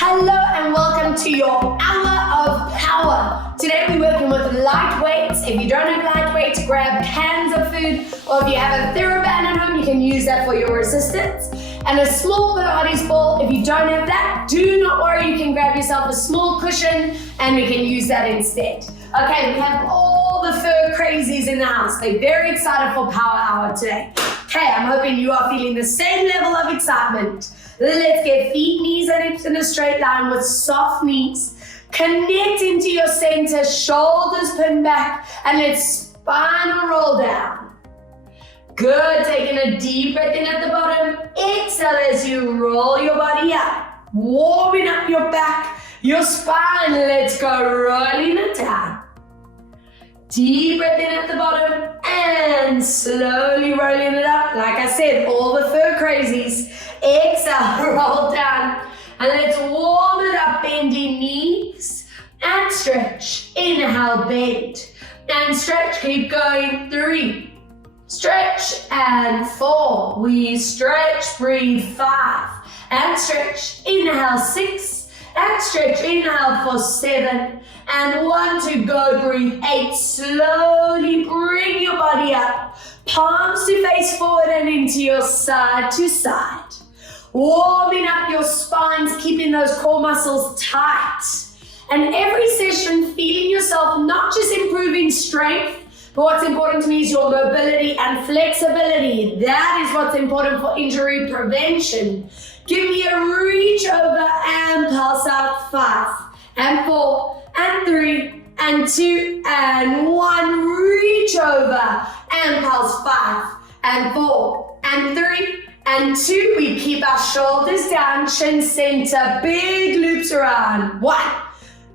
Hello and welcome to your Hour of Power. Today we're working with light weights. If you don't have light weights, grab cans of food, or if you have a TheraBand at home, you can use that for your resistance. And a small Pilates ball. If you don't have that, do not worry, you can grab yourself a small cushion and we can use that instead. Okay, we have all the fur crazies in the house. They're very excited for Power Hour today. Okay, I'm hoping you are feeling the same level of excitement. Let's get feet, knees, and hips in a straight line with soft knees. Connect into your center, shoulders pin back, and let's spinal roll down. Good, taking a deep breath in at the bottom. Exhale as you roll your body up. Warming up your back, your spine. Let's go rolling it down. Deep breath in at the bottom and slowly rolling it up. Like I said, all the fur crazies. Exhale, roll down. And let's warm it up, bending knees and stretch. Inhale, bend and stretch. Keep going. 3. Stretch and 4. We stretch, breathe. 5 and stretch. Inhale, 6 and stretch. Inhale for 7 and 1 to go. Breathe. 8. Slowly bring your body up. Palms to face forward and into your side to side. Warming up your spines, keeping those core muscles tight. And every session, feeling yourself not just improving strength, but what's important to me is your mobility and flexibility. That is what's important for injury prevention. Give me a reach over and pulse out. 5 and 4 and 3 and 2 and 1. Reach over and pulse. 5 and 4 and 3 and 2. We keep our shoulders down, chin center, big loops around. 1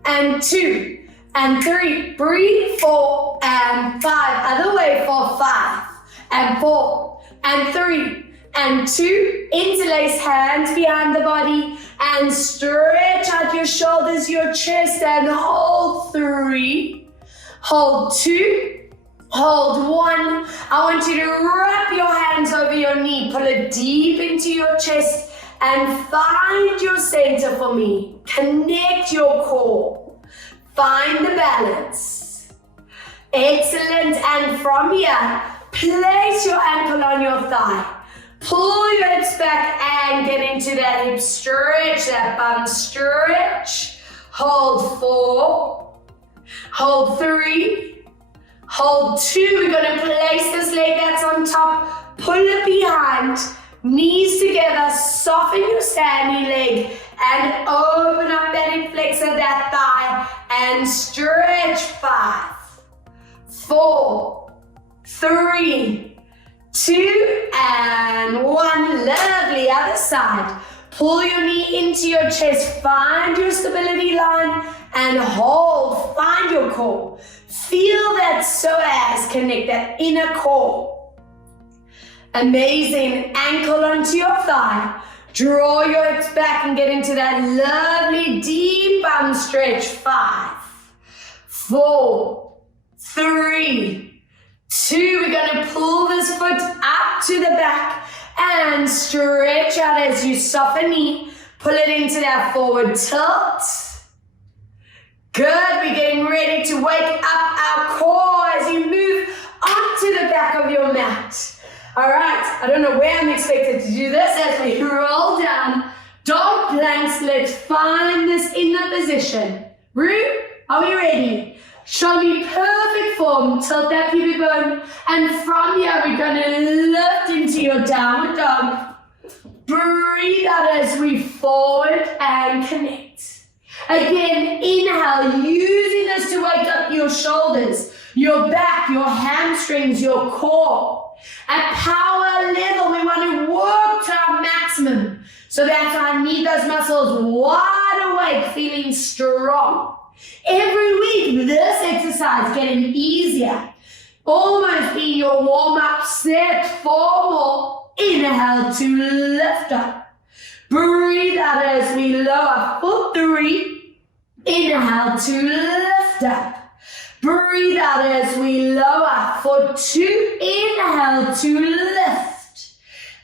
and 2 and 3. Breathe. 4 and 5. Other way for 5 and 4 and 3 and 2. Interlace hands behind the body and stretch out your shoulders, your chest, and hold. 3. Hold. 2. Hold. 1. I want you to wrap your hands over your knee. Pull it deep into your chest and find your center for me. Connect your core. Find the balance. Excellent. And from here, place your ankle on your thigh. Pull your hips back and get into that hip stretch, that bum stretch. Hold. 4. Hold. 3. Hold. 2. We're going to place this leg that's on top. Pull it behind. Knees together. Soften your standing leg. And open up that hip flexor, that thigh. And stretch. 5, 4, 3, 2, and 1. Lovely. Other side. Pull your knee into your chest. Find your stability line. And hold. Find your core. Feel that psoas connect, that inner core. Amazing. Ankle onto your thigh. Draw your hips back and get into that lovely deep bum stretch. 5, 4, 3, 2. We're going to pull this foot up to the back and stretch out as you soften knee. Pull it into that forward tilt. Good, we're getting ready to wake up our core as you move onto the back of your mat. All right, I don't know where I'm expected to do this as we roll down. Dog planks, let's find this inner position. Roo, are we ready? Show me perfect form, tilt that pubic bone, and from here we're going to lift into your downward dog. Breathe out as we forward and connect. Again, inhale, using this to wake up your shoulders, your back, your hamstrings, your core. At power level, we want to work to our maximum. So that's why I need those muscles wide awake, feeling strong. Every week, this exercise getting easier. Almost being your warm-up set. 4 more. Inhale to lift up. Breathe out as we lower. For 3. Inhale to lift up. Breathe out as we lower. For 2. Inhale to lift.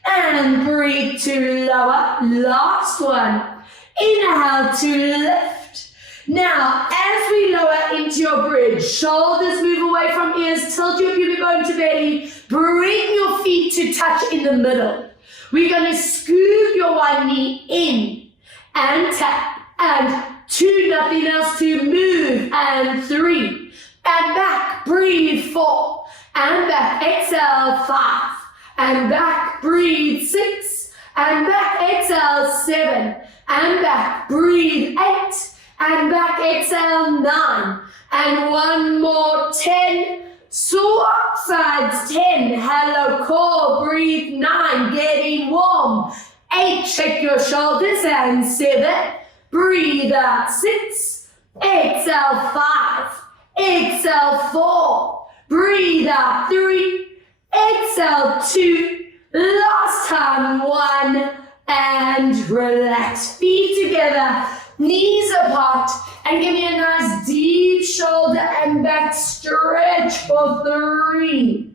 And breathe to lower. Last one. Inhale to lift. Now, as we lower into your bridge, shoulders move away from ears, tilt your pubic bone to belly, bring your feet to touch in the middle. We're going to scoop your one knee in and tap, and 2, nothing else to move, and 3, and back, breathe, 4, and back, exhale, 5, and back, breathe, 6, and back, exhale, 7, and back, breathe, 8, and back, exhale, 9, and one more, 10, swap sides, 10, hello core, breathe, 9, getting warm, 8, check your shoulders, and 7, breathe out, 6, exhale, 5, exhale, 4, breathe out, 3, exhale, 2, last time, 1, and relax, feet together, knees apart, and give me a nice deep shoulder and back stretch for 3,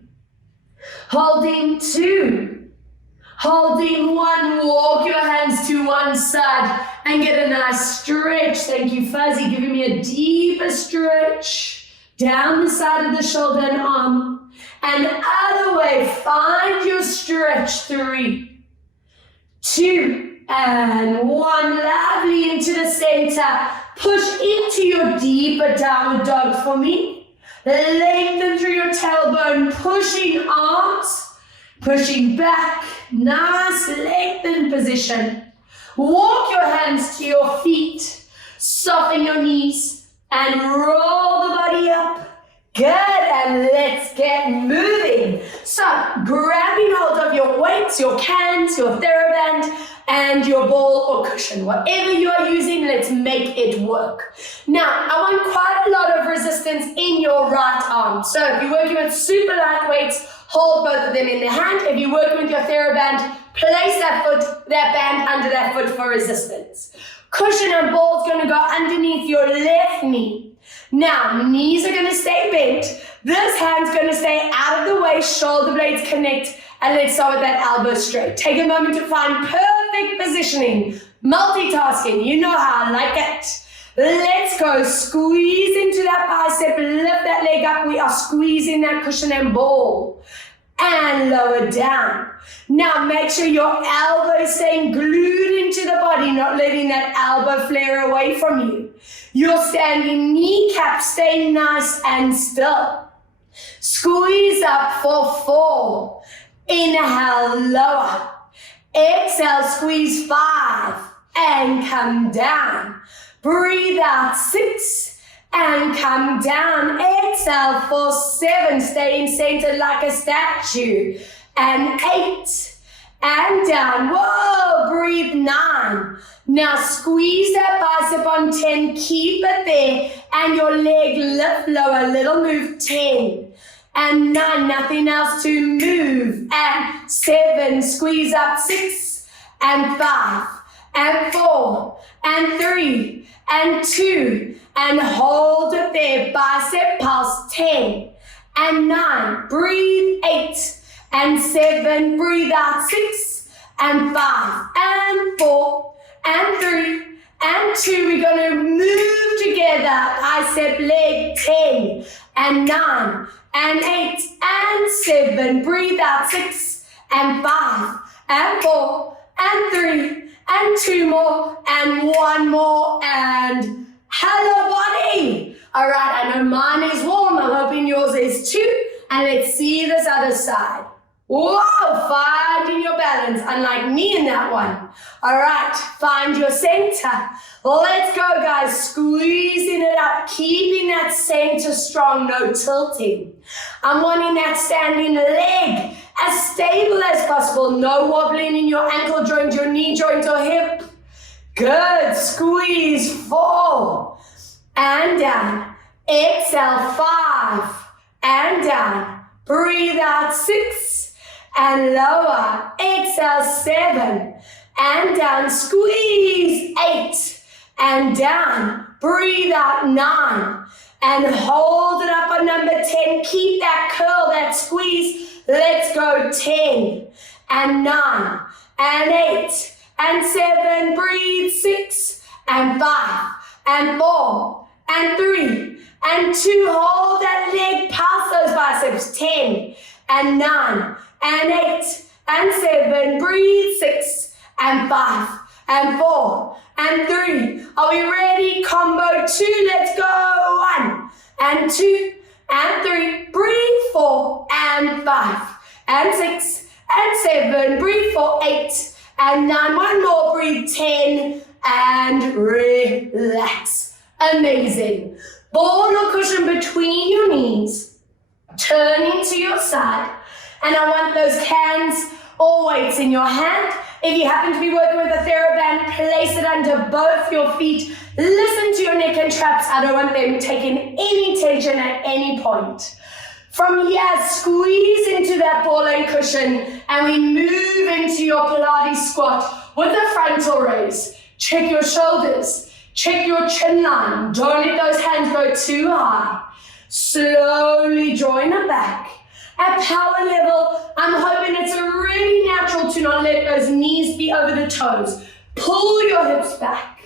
holding 2, holding 1, walk your hands to one side and get a nice stretch. Thank you, Fuzzy, giving me a deeper stretch down the side of the shoulder and arm, and other way, find your stretch, 3, 2, and 1, lovely, into the center, push into your deeper downward dog for me, lengthen through your tailbone, pushing arms, pushing back, nice lengthened position, walk your hands to your feet, soften your knees, and roll the body up, good, and let's get moving. So, grabbing hold of your weights, your cans, your TheraBand, and your ball or cushion, whatever you are using, let's make it work. Now, I want quite a lot of resistance in your right arm. So if you're working with super light weights, hold both of them in the hand. If you're working with your TheraBand, place that band under that foot for resistance. Cushion and ball is going to go underneath your left knee. Now, knees are going to stay bent. This hand's going to stay out of the way, shoulder blades connect, and let's start with that elbow straight. Take a moment to find perfect positioning. Multitasking, you know how I like it. Let's go, squeeze into that bicep, lift that leg up. We are squeezing that cushion and ball. And lower down. Now make sure your elbow is staying glued into the body, not letting that elbow flare away from you. Your standing kneecap staying nice and still. Squeeze up for 4. Inhale, lower. Exhale, squeeze 5 and come down. Breathe out, 6 and come down. Exhale for 7, staying centered like a statue. And 8 and down. Whoa, breathe 9. Now squeeze that bicep on 10, keep it there, and your leg lift lower, little move, 10. And 9, nothing else to move. And 7, squeeze up, 6 and 5 and 4 and 3 and 2, and hold it there, bicep pulse, 10 and 9, breathe, 8 and 7, breathe out, 6 and 5 and 4 and 3 and 2, we're going to move together, bicep, leg, 10 and 9 and 8 and 7, breathe out, 6 and 5 and 4 and 3 and 2 more and 1 more, and hello body. All right, I know mine is warm, I'm hoping yours is too, and let's see this other side. Whoa, finding your balance, unlike me in that one. All right, find your center. Let's go, guys, squeezing it up, keeping that center strong, no tilting. I'm wanting that standing leg as stable as possible, no wobbling in your ankle joint, your knee joint or hip. Good, squeeze, 4 and down. Exhale, 5 and down. Breathe out, 6 and lower. Exhale, 7 and down. Squeeze, 8 and down. Breathe out, 9 and hold it up on number 10. Keep that curl, that squeeze. Let's go, 10 and 9 and 8 and 7, breathe, 6, and 5, and 4, and 3, and 2, hold that leg past those biceps, 10, and 9, and 8, and 7, breathe, 6, and 5, and 4, and 3. Are we ready? Combo 2, let's go. 1, and 2, and 3, breathe, 4, and 5, and 6, and 7, breathe, 4, 8, and 9, one more, breathe, 10, and relax. Amazing. Ball or cushion between your knees, turning to your side, and I want those hands or weights in your hand. If you happen to be working with a TheraBand, place it under both your feet. Listen to your neck and traps. I don't want them taking any tension at any point. From here, squeeze into that ball and cushion, and we move into your Pilates squat with a frontal raise. Check your shoulders. Check your chin line. Don't let those hands go too high. Slowly drawing it back. At power level, I'm hoping it's really natural to not let those knees be over the toes. Pull your hips back.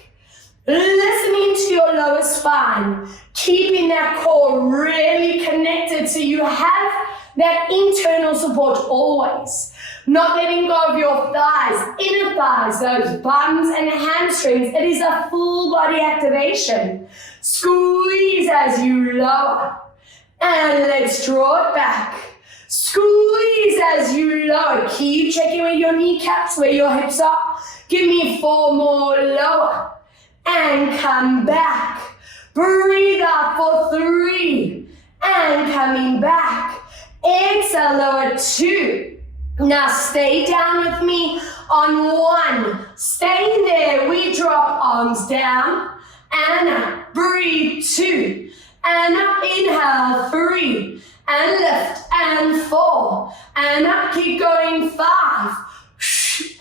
Listening to your lower spine. Keeping that core really connected so you have that internal support always. Not letting go of your thighs, inner thighs, those buns and hamstrings. It is a full body activation. Squeeze as you lower. And let's draw it back. Squeeze as you lower. Keep checking with your kneecaps, where your hips are. Give me 4 more, lower. And come back. Breathe out for 3. And coming back. Exhale, lower 2. Now stay down with me on 1. Stay there. We drop arms down and up. Breathe 2. And up, inhale, 3. And lift, and 4, and up, keep going, 5,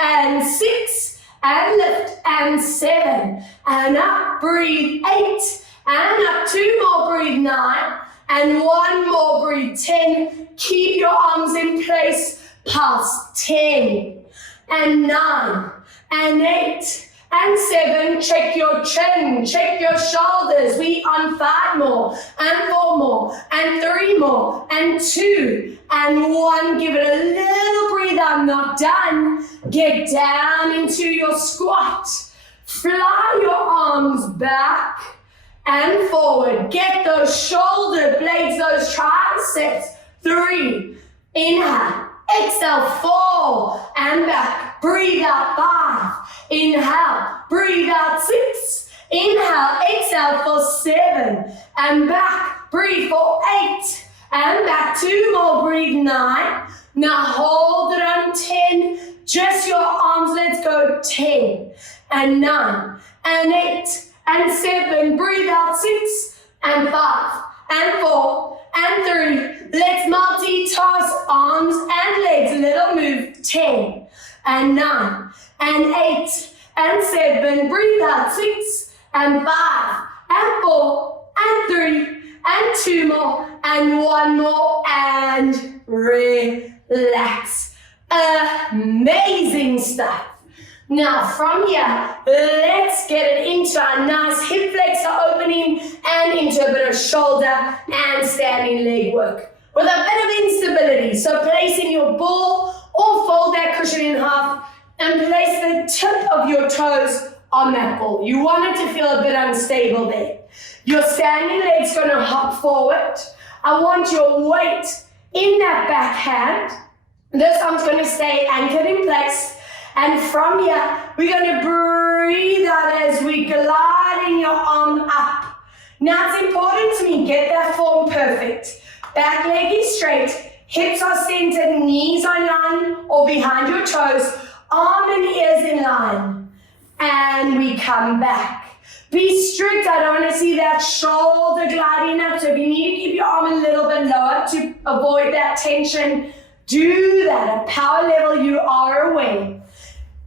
and 6, and lift, and 7, and up, breathe, 8, and up, 2 more, breathe, 9, and 1 more, breathe, 10, keep your arms in place, pulse, 10, and 9, and 8, and 7, check your chin, check your shoulders. We on 5 more, and 4 more, and 3 more, and 2, and 1. Give it a little breathe. I'm not done. Get down into your squat. Fly your arms back and forward. Get those shoulder blades, those triceps. 3, inhale. Exhale, 4, and back. Breathe out, 5. Inhale, breathe out, 6. Inhale, exhale for 7. And back, breathe for 8. And back, 2 more, breathe, 9. Now hold it on 10. Just your arms, let's go, 10. And 9. And 8. And 7, breathe out, 6. And 5. And 4. And 3. Let's multitask arms and legs. Little move. 10 and 9 and 8 and 7. Breathe out. 6 and 5 and 4 and 3 and 2 more and 1 more and relax. Amazing stuff. Now from here, let's get it into our nice hip flexor opening and into a bit of shoulder and standing leg work with a bit of instability. So placing your ball or fold that cushion in half and place the tip of your toes on that ball. You want it to feel a bit unstable there. Your standing leg's going to hop forward. I want your weight in that back hand. This arm's going to stay anchored in place. And from here, we're going to breathe out as we glide your arm up. Now it's important to me, get that form perfect. Back leg is straight, hips are centered, knees are in line or behind your toes, arm and ears in line. And we come back. Be strict, I don't want to see that shoulder gliding up. So if you need to keep your arm a little bit lower to avoid that tension, do that. At power level, you are aware.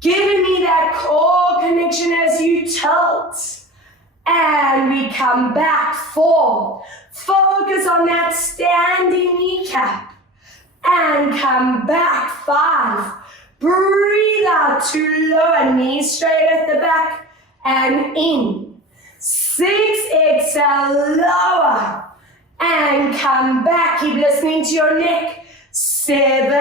Giving me that core connection as you tilt. And we come back. 4. Focus on that standing kneecap. And come back. 5. Breathe out to lower, knees straight at the back, and in. 6, exhale, lower, and come back. Keep listening to your neck. 7,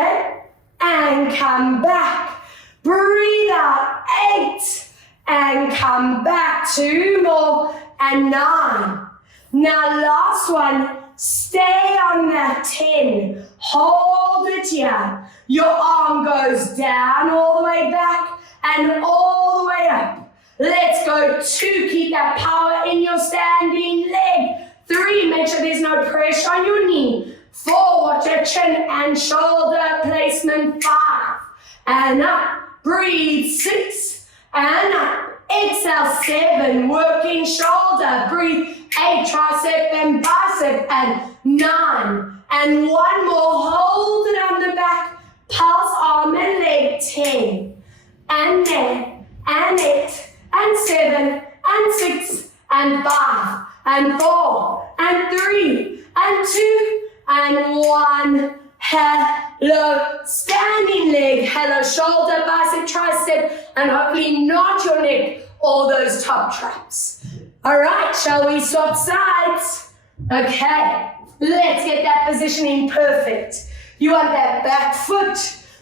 and come back. Breathe out, 8, and come back. 2 more, and 9. Now last one, stay on that 10. Hold it here. Your arm goes down all the way back and all the way up. Let's go. 2, keep that power in your standing leg. 3, make sure there's no pressure on your knee. 4, watch your chin and shoulder placement. 5, and up. Breathe. 6, and up. Exhale, 7, working shoulder. Breathe. 8, tricep and bicep, and 9. And 1 more, hold it on the back. Pulse, arm and leg. 10, and 9, and 8, and 7, and 6, and 5, and 4, and 3, and 2, and 1. Hello, standing leg. Hello, shoulder, bicep, tricep, and hopefully not your neck or those top traps. All right, shall we swap sides? Okay, let's get that positioning perfect. You want that back foot,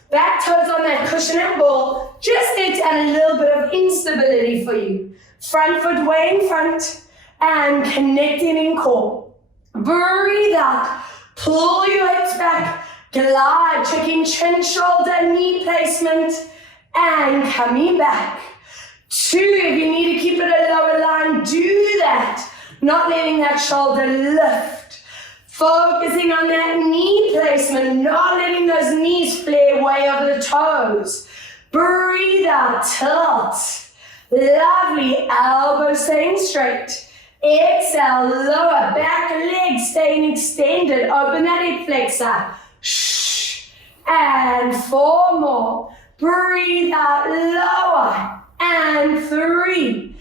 back toes on that cushion and ball, just there to add a little bit of instability for you. Front foot way in front and connecting in core. Breathe out, pull your hips back, glide, checking chin, shoulder, knee placement, and coming back. 2, if you need to keep it a lower line, do that. Not letting that shoulder lift. Focusing on that knee placement, not letting those knees flare way over the toes. Breathe out, tilt. Lovely, elbows staying straight. Exhale, lower, back leg staying extended. Open that hip flexor. Shh. And 4 more. Breathe out, lower. And 3,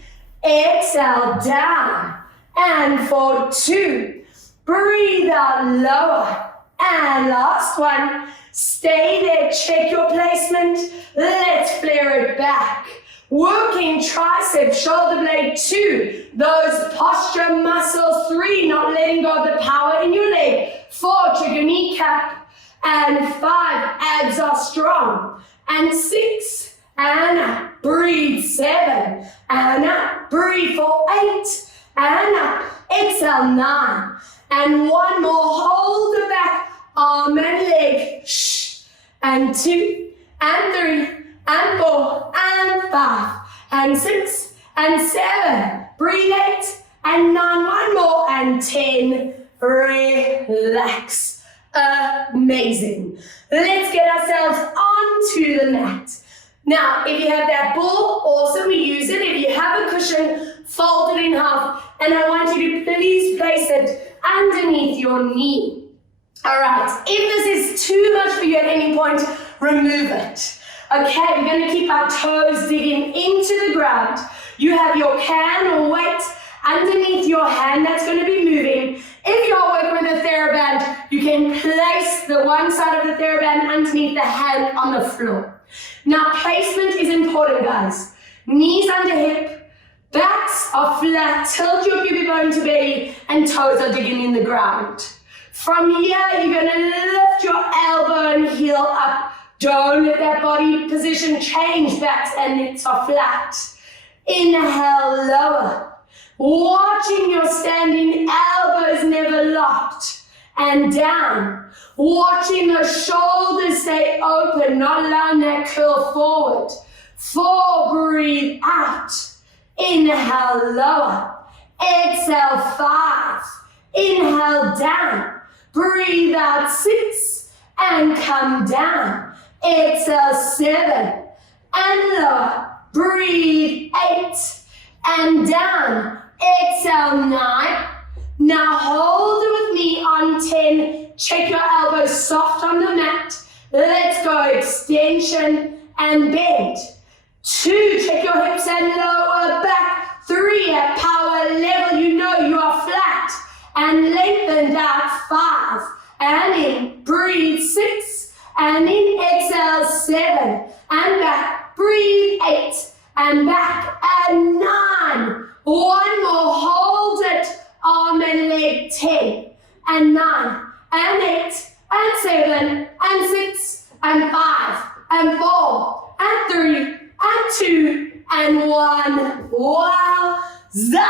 exhale, down, and for 2, breathe out, lower, and last one, stay there, check your placement, let's flare it back, working tricep, shoulder blade. 2, those posture muscles. 3, not letting go of the power in your leg. 4, check your kneecap, and 5, abs are strong, and 6, and up, breathe. 7, and up, breathe for 8, and up, exhale, 9, and 1 more, hold the back, arm and leg, shh, and 2, and 3, and 4, and 5, and 6, and 7, breathe. 8, and 9, 1 more, and 10, relax. Amazing. Let's get ourselves onto the mat. Now, if you have that ball, awesome, we use it. If you have a cushion, fold it in half, and I want you to please place it underneath your knee. All right, if this is too much for you at any point, remove it. Okay, we're going to keep our toes digging into the ground. You have your can or weight underneath your hand that's going to be moving. If you're working with a TheraBand, you can place the one side of the TheraBand underneath the hand on the floor. Now, placement is important, guys. Knees under hip, backs are flat, tilt your pubic bone to belly, and toes are digging in the ground. From here, you're going to lift your elbow and heel up. Don't let that body position change. Backs and necks are flat. Inhale, lower. Watching your standing elbows never locked. And down. Watching the shoulders stay open, not allowing that curl forward. 4, breathe out. Inhale, lower. Exhale, 5. Inhale, down. Breathe out, 6. And come down. Exhale, 7. And lower. Breathe, 8. And down. Exhale, 9. Now hold it with me on 10. Check your elbows soft on the mat. Let's go. Extension and bend. 2, check your hips and lower back. 3, at power level, you know you are flat. And lengthen out. 5. And in. Breathe. 6. And in. Exhale. 7. and back, and 9. One more, hold it, arm and leg, 10, and 9, and 8, and 7, and 6, and 5, and 4, and 3, and 2, and 1. Wowza!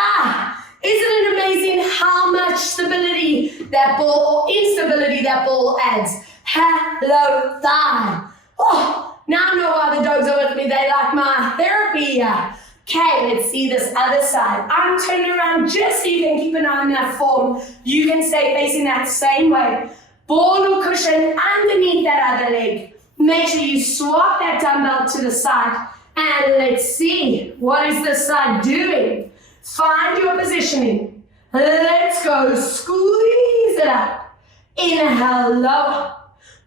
Isn't it amazing how much stability that ball, or instability that ball adds? Hello, thigh. Oh, now I know why the dogs are with me. They like my therapy. Okay, let's see this other side. I'm turning around just so you can keep an eye on that form. You can stay facing that same way. Ball or cushion underneath that other leg. Make sure you swap that dumbbell to the side. And let's see, what is this side doing? Find your positioning. Let's go. Squeeze it up. Inhale, lower.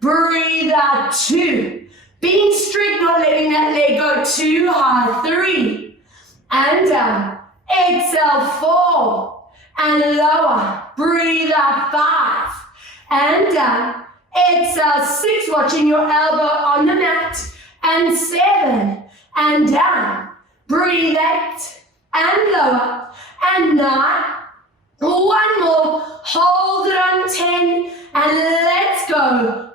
Breathe out, 2. Being strict, not letting that leg go too high. 3. And down. Exhale, 4. And lower. Breathe out, 5. And down. Exhale, 6. Watching your elbow on the mat. And 7. And down. Breathe 8. And lower, and 9, one more, hold it on 10, and let's go,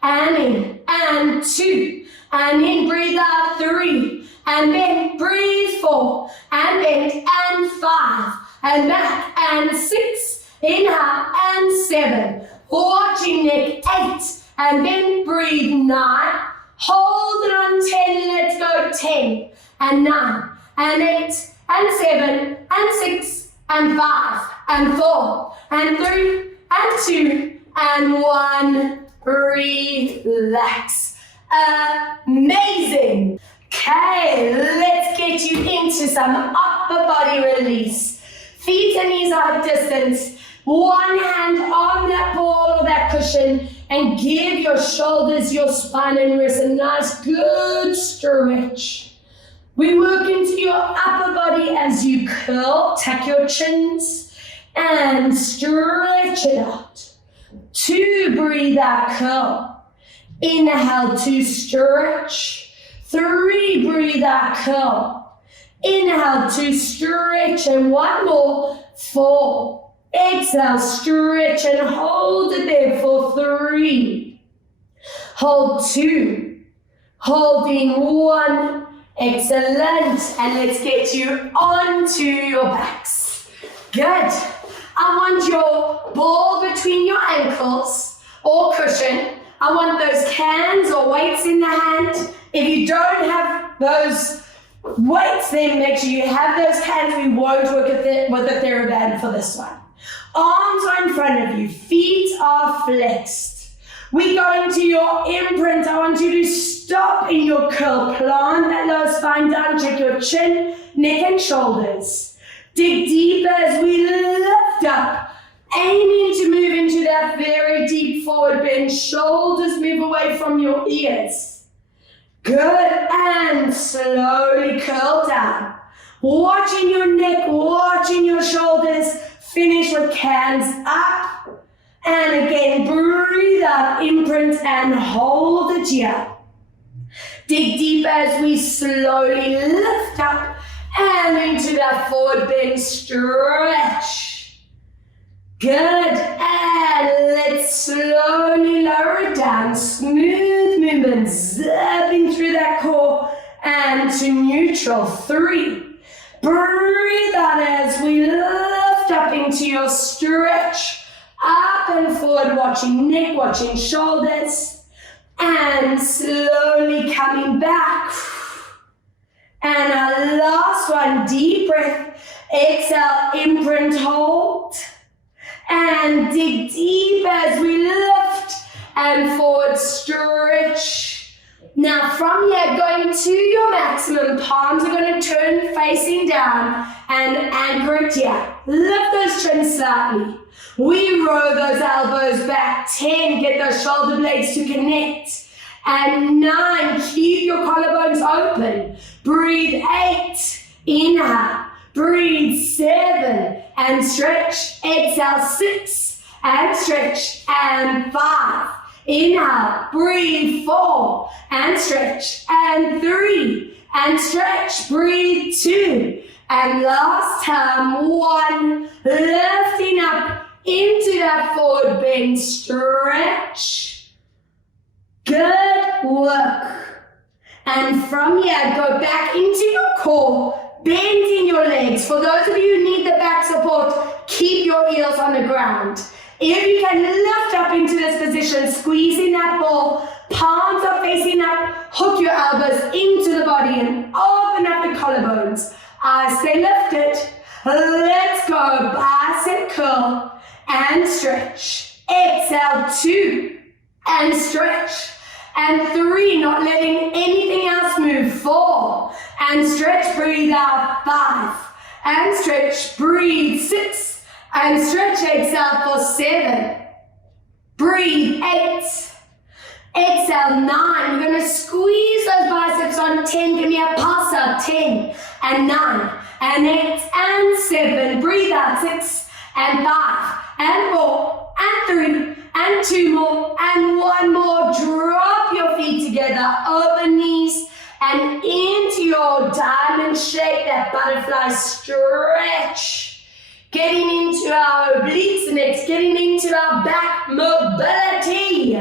and in, and 2, and in, breathe out, 3, and bend, breathe, 4, and bend, and 5, and back, and 6, inhale, and 7, watching neck, 8, and then breathe, 9, hold it on 10, let's go, 10, and 9, and 8, and 7, and 6, and 5, and 4, and 3, and 2, and 1. Relax. Amazing. Okay, let's get you into some upper body release. Feet and knees are distance. One hand on that ball or that cushion, and give your shoulders, your spine, and wrist a nice good stretch. We work into your upper body as you curl, tuck your chins, and stretch it out. 2, breathe out, curl. Inhale, 2, stretch. 3, breathe out, curl. Inhale, 2, stretch, and 1 more, 4. Exhale, stretch, and hold it there for 3. Hold 2. Holding 1. Excellent. And let's get you onto your backs. Good. I want your ball between your ankles or cushion. I want those cans or weights in the hand. If you don't have those weights, then make sure you have those cans. We won't work with the TheraBand for this one. Arms are in front of you. Feet are flexed. We go into your imprint. I want you to stop in your curl. Plant that lower spine down. Check your chin, neck, and shoulders. Dig deeper as we lift up. Aiming to move into that very deep forward bend. Shoulders move away from your ears. Good. And slowly curl down. Watching your neck, watching your shoulders. Finish with hands up. And again, breathe out, imprint, and hold it here. Dig deep as we slowly lift up and into that forward bend, stretch. Good, and let's slowly lower it down. Smooth movement, zipping through that core and to neutral. 3. Breathe out as we lift up into your stretch. Up and forward, watching neck, watching shoulders, and slowly coming back. And our last one, deep breath. Exhale, imprint, hold, and dig deep as we lift and forward stretch. Now from here, going to your maximum, palms are going to turn facing down and anchor it here. Lift those chins slightly. We roll those elbows back. 10, get those shoulder blades to connect. And 9, keep your collarbones open. Breathe 8, inhale. Breathe 7 and stretch. Exhale 6 and stretch. And 5. Inhale, breathe 4 and stretch. And 3 and stretch, breathe, 2, and last time, 1, lifting up into that forward bend, stretch, good work, and from here, go back into your core, bending your legs. For those of you who need the back support, keep your heels on the ground. If you can lift up into this position, squeezing that ball, palms are facing up, hook your elbows into the body and open up the collarbones. As they lifted, let's go, bicep curl and stretch. Exhale, 2, and stretch. And 3, not letting anything else move, 4, and stretch, breathe out, 5, and stretch, breathe, 6, and stretch, exhale for 7, breathe, 8, exhale, 9, we're going to squeeze those biceps on 10, give me a pulse up, 10, and 9, and 8, and 7, breathe out, 6, and 5, and 4, and 3, and 2 more, and 1 more, drop your feet together, open knees, and into your diamond shape, that butterfly stretch. Getting into our obliques next, getting into our back mobility.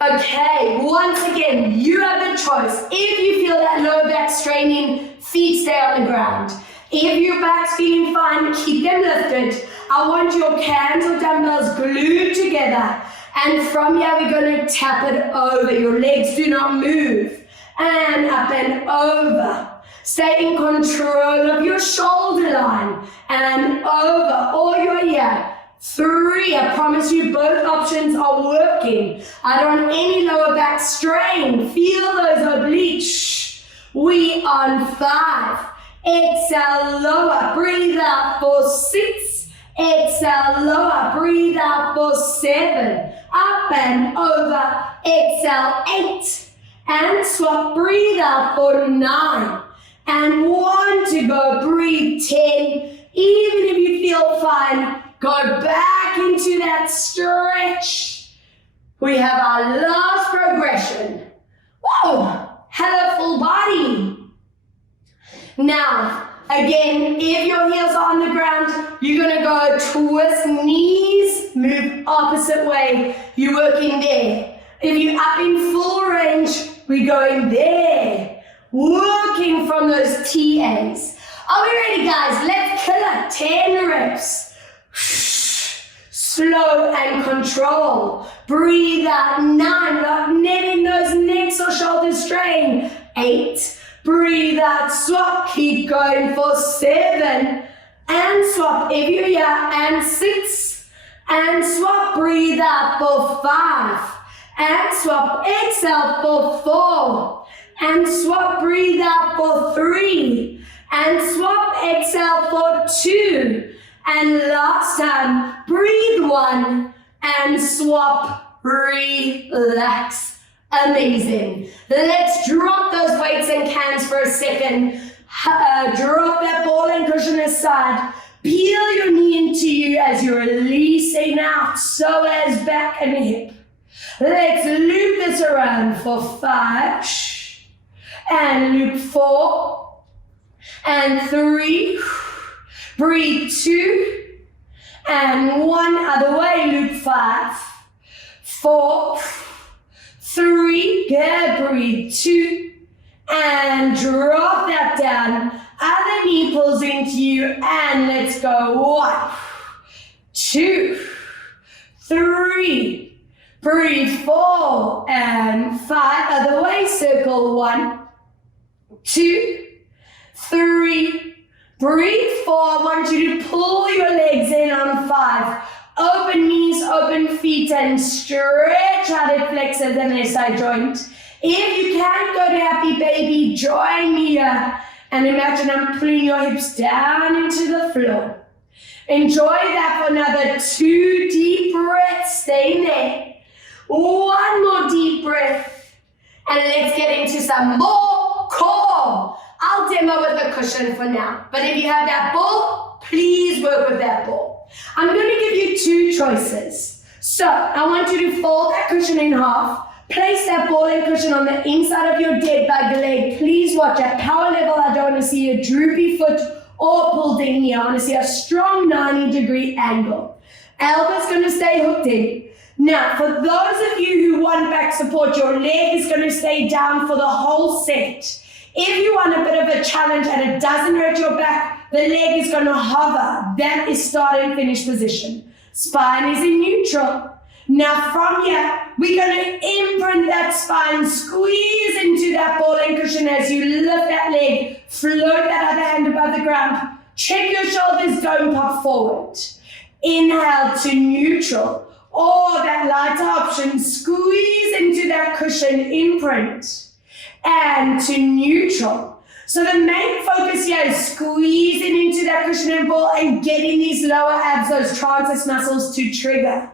Okay, once again, you have the choice. If you feel that lower back straining, feet stay on the ground. If your back's feeling fine, keep them lifted. I want your cans or dumbbells glued together. And from here, we're going to tap it over. Your legs do not move. And up and over. Stay in control of your shoulder line. And over. Or you're here. 3. I promise you both options are working. I don't want any lower back strain. Feel those obliques. We on 5. Exhale, lower. Breathe out for 6. Exhale, lower. Breathe out for 7. Up and over. Exhale, 8. And swap. Breathe out for 9. And 1 to go. Breathe, 10. Even if you feel fine, go back into that stretch. We have our last progression. Whoa! Hello, full body. Now, again, if your heels are on the ground, you're going to go twist knees, move opposite way. You're working there. If you're up in full range, we're going there. Working from those TAs. Are we ready, guys? Let's kill it. 10 reps. Slow and control. Breathe out. 9. Not letting those necks or shoulders strain. 8. Breathe out, swap, keep going for 7, and swap if you're here, and 6, and swap, breathe out for 5, and swap, exhale for 4, and swap, breathe out for 3, and swap, exhale for 2, and last time, breathe 1, and swap, relax. Amazing. Let's drop those weights and cans for a second. Drop that ball and cushion aside. Peel your knee into you as you're releasing out, so as back and hip. Let's loop this around for 5. And loop 4. And 3. Breathe 2. And 1 other way, loop 5. 4. 3, good, breathe, 2, and drop that down, other knee pulls into you, and let's go, 1, 2, 3, breathe, 4, and 5, other way, circle, 1, 2, 3, breathe, 4, I want you to pull your legs in on 5, open knees, open feet, and stretch out it, flexors and SI joint. If you can't go to happy baby, join me here. And imagine I'm pulling your hips down into the floor. Enjoy that for another 2 deep breaths. Stay in there. 1 more deep breath. And let's get into some more core. I'll demo with a cushion for now. But if you have that ball, please work with that ball. I'm going to give you 2 choices. So I want you to fold that cushion in half, Place that ball and cushion on the inside of your dead bug leg. Please watch at power level. I don't want to see a droopy foot or pulled in here. I want to see a strong 90-degree angle. Elbow's going to stay hooked in. Now, for those of you who want back support, your leg is going to stay down for the whole set. If you want a bit of a challenge and it doesn't hurt your back, the leg is going to hover. That is start and finish position. Spine is in neutral. Now from here, we're going to imprint that spine, squeeze into that ball and cushion as you lift that leg, float that other hand above the ground. Check your shoulders, don't pop forward. Inhale to neutral, or that lighter option, squeeze into that cushion, imprint, and to neutral. So the main focus here is squeezing into that cushion and ball and getting these lower abs, those transverse muscles to trigger.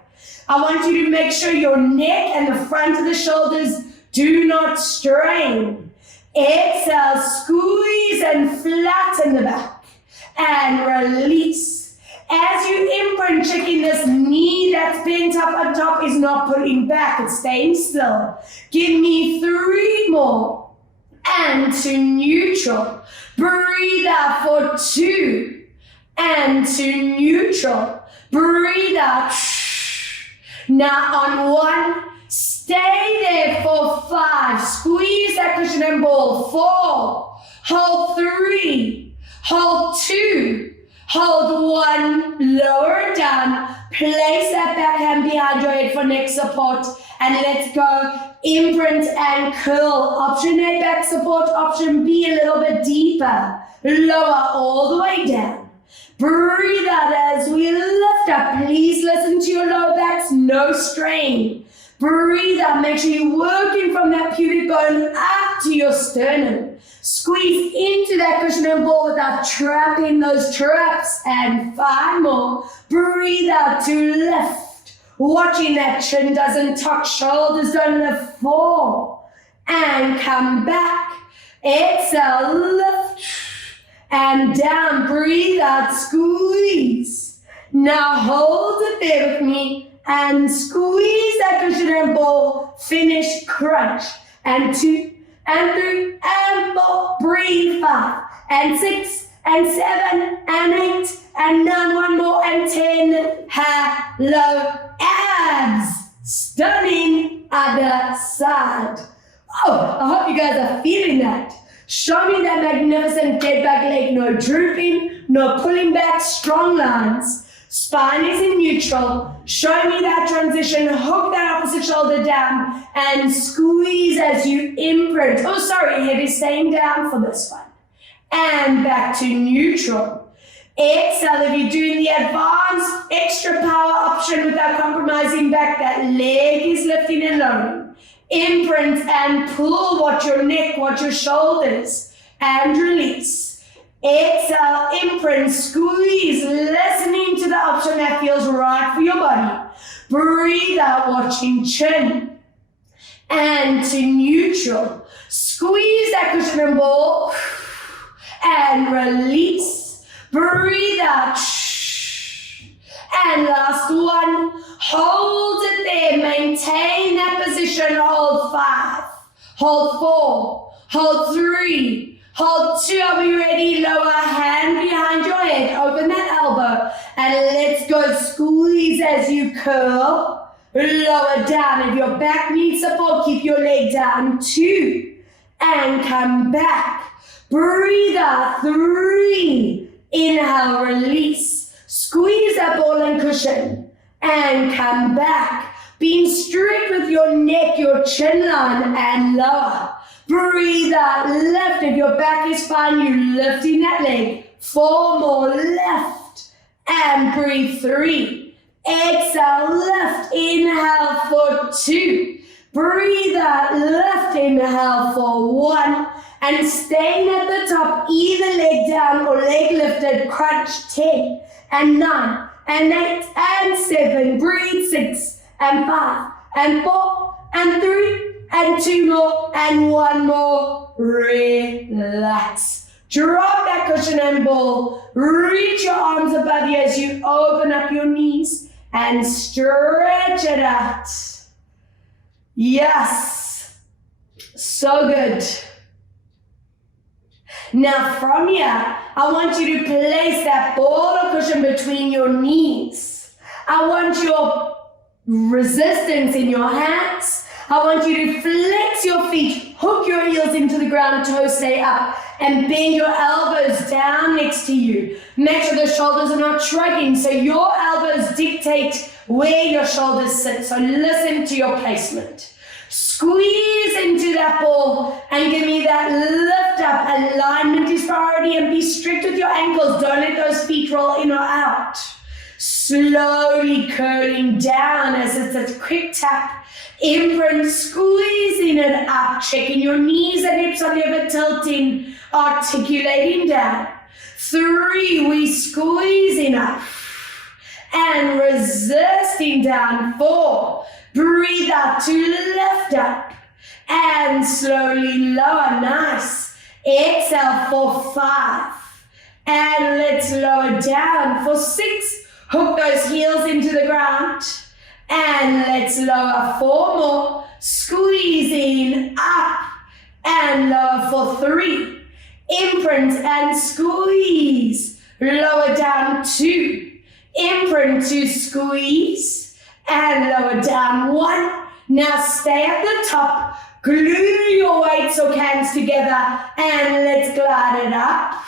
I want you to make sure your neck and the front of the shoulders do not strain. Exhale, squeeze and flatten the back and release. As you imprint, checking this knee that's bent up on top is not pulling back, it's staying still. Give me 3 more. And to neutral. Breathe out for 2. And to neutral. Breathe out. Now on 1, stay there for 5. Squeeze that cushion and ball. 4. Hold 3. Hold 2. Hold 1. Lower it down. Place that back hand behind your head for neck support. And let's go. Imprint and curl. Option A, back support. Option B, a little bit deeper. Lower all the way down. Breathe out as we lift up. Please listen to your lower backs, no strain. Breathe out, make sure you're working from that pubic bone up to your sternum. Squeeze into that cushion and ball without trapping those traps. And 5 more. Breathe out to lift. Watching that chin doesn't tuck, shoulders don't lift. 4. And come back. Exhale, lift. And down, breathe out, squeeze. Now hold it there with me and squeeze that cushion and ball. Finish, crunch. And 2, and 3, and 4. Breathe, 5, and 6, and 7, and 8, and 9. 1 more, and 10. Hello, abs. Stunning other side. Oh, I hope you guys are feeling that. Show me that magnificent dead bug leg, no drooping, no pulling back, strong lines. Spine is in neutral. Show me that transition, hook that opposite shoulder down and squeeze as you imprint. Oh, sorry, head is staying down for this one. And back to neutral. Exhale, if you're doing the advanced extra power option without compromising back, that leg is lifting and lowering. Imprint and pull, watch your neck, watch your shoulders, and release. Exhale, imprint, squeeze, listening to the option that feels right for your body. Breathe out, watching chin. And to neutral. Squeeze that cushion and ball. And release. Breathe out. And last one. Hold it there, maintain that position, hold 5, hold 4, hold 3, hold 2, are we ready? Lower hand behind your head, open that elbow, and let's go, squeeze as you curl, lower down. If your back needs support, keep your leg down, 2, and come back, breathe out, 3, inhale, release, squeeze that ball and cushion, and come back, being strict with your neck, your chin line, and lower. Breathe out, lift. If your back is fine, you lifting that leg. 4 more, lift, and breathe. 3, exhale, lift, inhale for 2. Breathe out, lift, inhale for 1. And staying at the top, either leg down or leg lifted, crunch. 10, and 9, and 8, and 7, breathe. 6, and 5, and 4, and 3, and 2 more, and 1 more, relax. Drop that cushion and ball, reach your arms above you as you open up your knees, and stretch it out. Yes. So good. Now from here, I want you to place that ball or cushion between your knees. I want your resistance in your hands. I want you to flex your feet, hook your heels into the ground, toes stay up, and bend your elbows down next to you. Make sure the shoulders are not shrugging, so your elbows dictate where your shoulders sit. So listen to your placement. Squeeze into that ball and give me that lift up. Alignment is priority, and be strict with your ankles. Don't let those feet roll in or out. Slowly curling down as it's a quick tap. Imprint, squeezing it up, checking your knees and hips are never tilting, articulating down. 3, we squeezing up and resisting down. 4, breathe out to lift up and slowly lower. Nice. Exhale for 5 and let's lower down for 6. Hook those heels into the ground. And let's lower 4 more, squeezing up and lower for 3. Imprint and squeeze, lower down 2. Imprint to squeeze and lower down 1. Now stay at the top, glue your weights or cans together and let's glide it up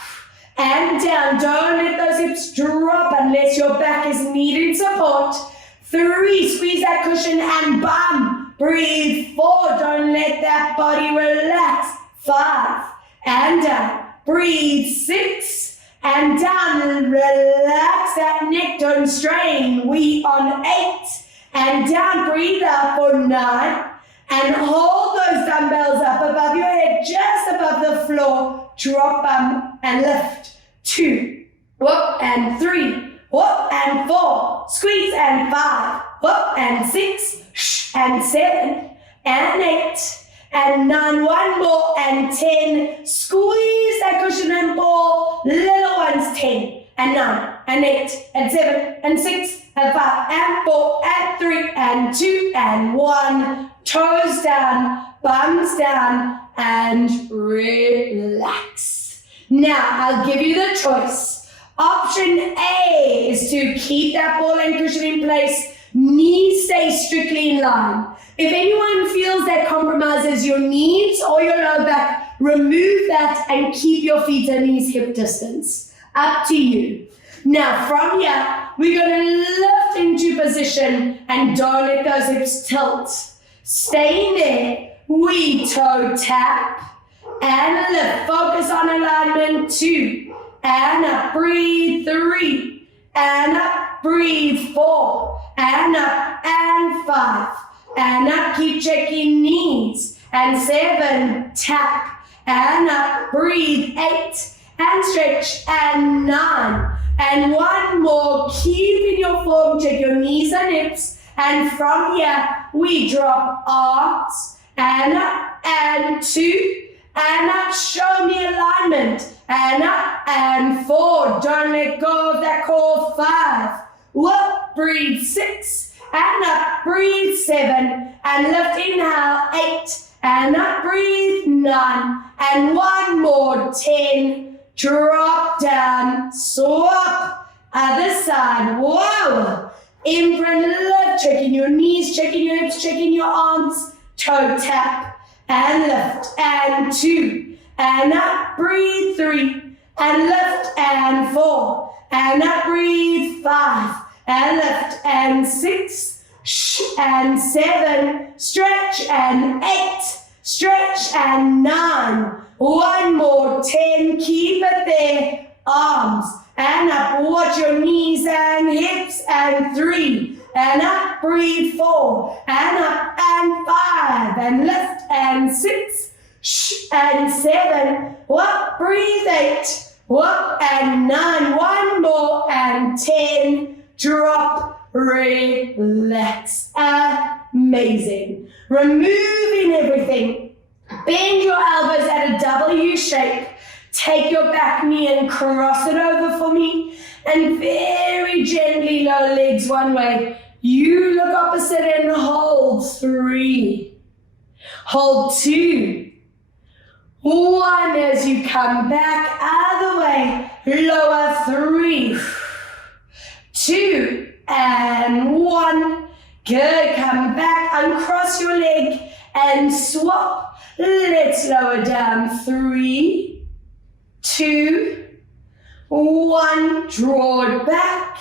and down. Don't let those hips drop unless your back is needing support. 3, squeeze that cushion and bum. Breathe. 4, don't let that body relax. 5, and down. Breathe. 6, and down. Relax that neck, don't strain. We on 8, and down. Breathe out for 9, and hold those dumbbells up above your head, just above the floor. Drop bum and lift. 2, whoop, and 3. Whoop and 4, squeeze and 5, whoop and 6, and 7, and 8, and 9, 1 more, and 10, squeeze that cushion and ball, little ones, 10, and 9, and 8, and 7, and 6, and 5, and 4, and 3, and 2, and 1, toes down, bums down, and relax. Now, I'll give you the choice. Option A is to keep that ball and cushion in place, knees stay strictly in line. If anyone feels that compromises your knees or your lower back, remove that and keep your feet and knees hip distance. Up to you. Now from here, we're going to lift into position and don't let those hips tilt. Stay in there. We toe tap and lift. Focus on alignment. 2. And up, breathe. 3, and up, breathe. 4, and up, and 5, and up, keep checking knees, and 7, tap, and up, breathe. 8, and stretch, and 9, and 1 more, keep in your form, check your knees and hips, and from here, we drop arms, and up, and 2, and up, show me alignment, and up, and 4, don't let go of that core. 5, whoop, breathe. 6, and up, breathe. 7, and lift, inhale. 8, and up, breathe. 9, and 1 more. 10, drop down, swap, other side. Whoa, imprint, lift, checking your knees, checking your hips, checking your arms, toe tap, and lift, and 2, and up, breathe. 3, and lift, and 4, and up, breathe. 5, and lift, and 6, and 7, stretch, and 8, stretch, and 9, 1 more. 10, keep it there, arms, and up, watch your knees and hips, and 3, and up, breathe. 4, and up, and 5, and lift, and 6, and 7, whoop, breathe. 8, whoop, and 9, 1 more, and 10, drop, relax. Amazing. Removing everything. Bend your elbows at a W shape. Take your back knee and cross it over for me. And very gently lower legs one way. You look opposite and hold. 3, Hold 2. 1 as you come back, other way, lower 3. 2 and 1. Good, come back, uncross your leg and swap. Let's lower down 3, 2, 1. Draw it back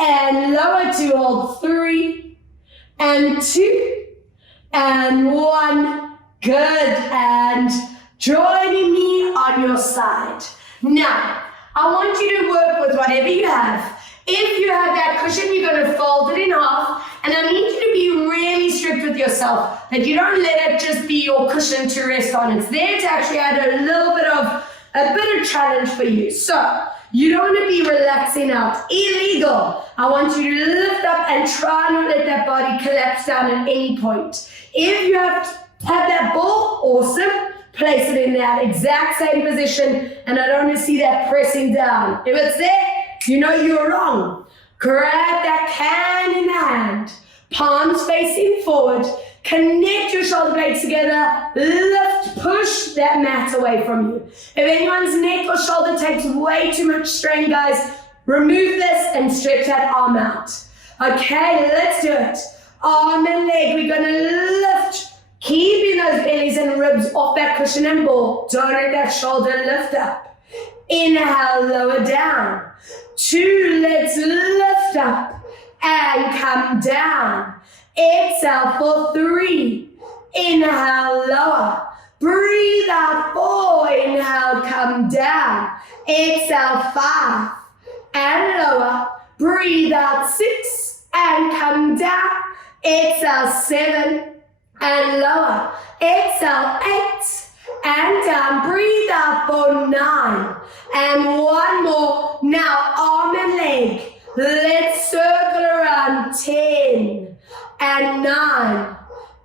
and lower to hold 3 and 2 and 1. Good, and joining me on your side. Now, I want you to work with whatever you have. If you have that cushion, you're going to fold it in half, and I need you to be really strict with yourself, that you don't let it just be your cushion to rest on. It's there to actually add a bit of challenge for you. So, you don't want to be relaxing out. Illegal. I want you to lift up and try not let that body collapse down at any point. If you have that ball, awesome. Place it in that exact same position, and I don't want to see that pressing down. If it's there, you know you're wrong. Grab that can in the hand, palms facing forward, connect your shoulder blades together, lift, push that mat away from you. If anyone's neck or shoulder takes way too much strain, guys, remove this and stretch that arm out. Okay, let's do it. Arm and leg, we're gonna lift, keeping those bellies and ribs off that cushion and ball. Don't let that shoulder lift up. Inhale, lower down. 2, let's lift up and come down. Exhale for 3. Inhale, lower. Breathe out 4. Inhale, come down. Exhale 5 and lower. Breathe out 6 and come down. Exhale 7 and lower. Exhale 8 and down. Breathe out for 9 and 1 more. Now arm and leg. Let's circle around 10 and 9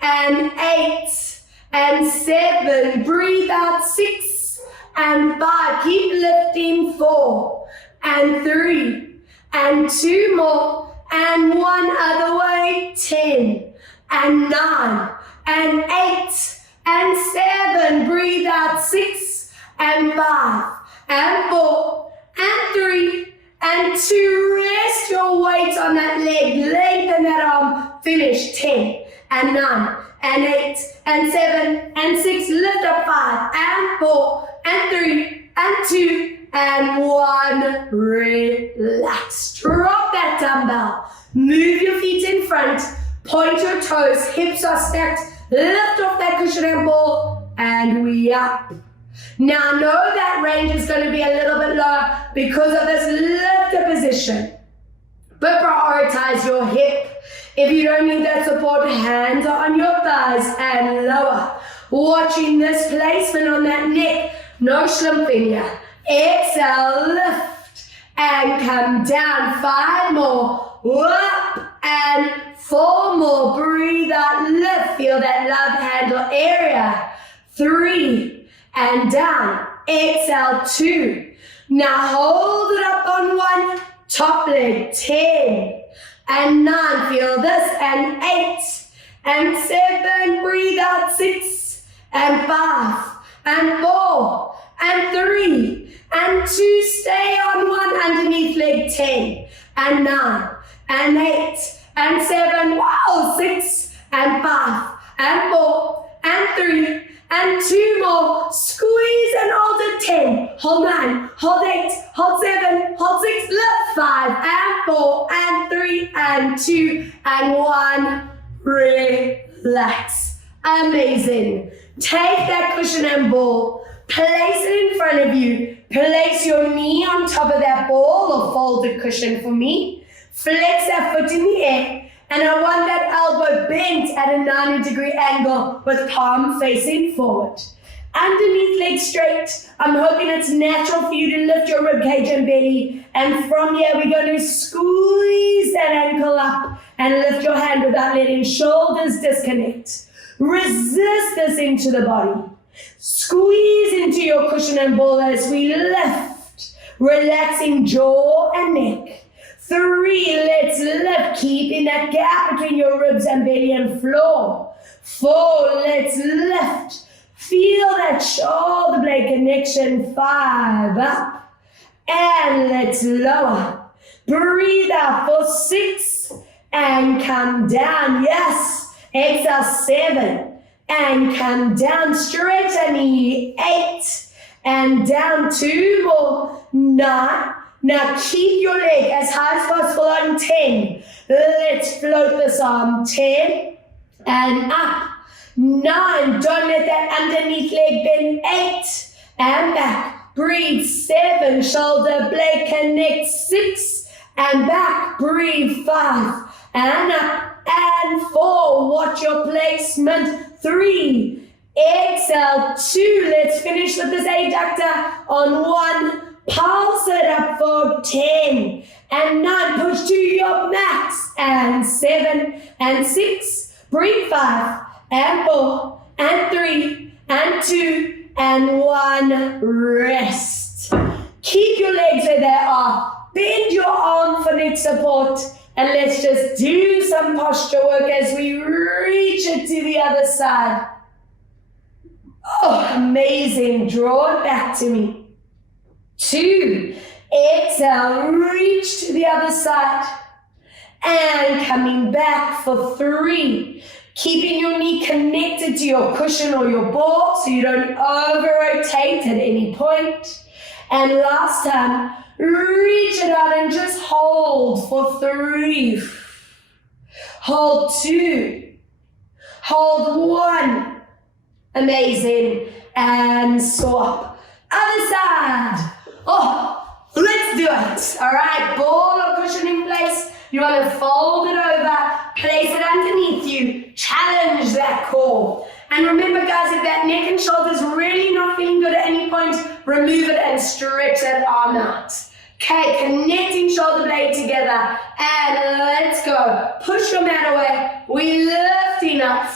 and 8 and 7. Breathe out 6 and 5. Keep lifting 4 and 3 and 2 more and 1 other way. 10 and 9 and 8 and 7. Breathe out 6 and 5 and 4 and 3 and 2. Rest your weight on that leg. Lengthen that arm. Finish. 10 and 9 and 8 and 7 and 6. Lift up 5 and 4 and 3 and 2 and 1. Relax. Drop that dumbbell. Move your feet in front. Point your toes. Hips are stacked. Lift off that cushion and ball, and we up. Now know that range is going to be a little bit lower because of this lifter position, but prioritize your hip. If you don't need that support, hands are on your thighs and lower. Watching this placement on that neck, no slumping here. Exhale, lift and come down. 5 more, up and 4 more. Breathe out, lift. Feel that love handle area. 3 and down. Exhale, 2. Now hold it up on 1. Top leg. 10 and 9. Feel this. And 8 and 7. Breathe out. 6 and 5 and 4 and 3 and 2. Stay on 1 underneath leg. 10 and 9 and 8 and 7, wow, 6 and 5 and 4 and 3 and 2 more. Squeeze and hold it. 10, hold 9, hold 8, hold 7, hold 6, lift 5 and 4 and 3 and 2 and 1. Relax. Amazing. Take that cushion and ball. Place it in front of you. Place your knee on top of that ball or folded cushion for me. Flex that foot in the air, and I want that elbow bent at a 90-degree angle with palm facing forward. Underneath leg straight. I'm hoping it's natural for you to lift your ribcage and belly, and from here we're going to squeeze that ankle up and lift your hand without letting shoulders disconnect. Resist this into the body. Squeeze into your cushion and ball as we lift, relaxing jaw and neck. 3, let's lift, keeping that gap between your ribs and belly and floor. 4, let's lift. Feel that shoulder blade connection. 5, up. And let's lower. Breathe out for 6 and come down. Yes. Exhale, 7 and come down. Stretch a knee. 8 and down. 2 more. 9. Now keep your leg as high as possible on 10. Let's float this arm. 10 and up. 9. Don't let that underneath leg bend. 8 and back. Breathe. 7. Shoulder blade connect. 6 and back. Breathe. 5 and up. And 4. Watch your placement. 3. Exhale. 2. Let's finish with this adductor on 1. Pulse it up for 10 and 9. Push to your max. And 7 and 6. Breathe. 5 and 4 and 3 and 2 and 1. Rest. Keep your legs where they are. Bend your arm for neck support. And let's just do some posture work as we reach it to the other side. Oh, amazing. Draw it back to me. 2. Exhale, reach to the other side. And coming back for 3. Keeping your knee connected to your cushion or your ball so you don't over-rotate at any point. And last time, reach it out and just hold for 3. Hold 2. Hold 1. Amazing. And swap. Other side. Oh, let's do it. All right, ball or cushion in place. You want to fold it over, place it underneath you, challenge that core. And remember, guys, if that neck and shoulder is really not feeling good at any point, remove it and stretch that arm out. Okay, connecting shoulder blade together, and let's go. Push your mat away. We're lifting up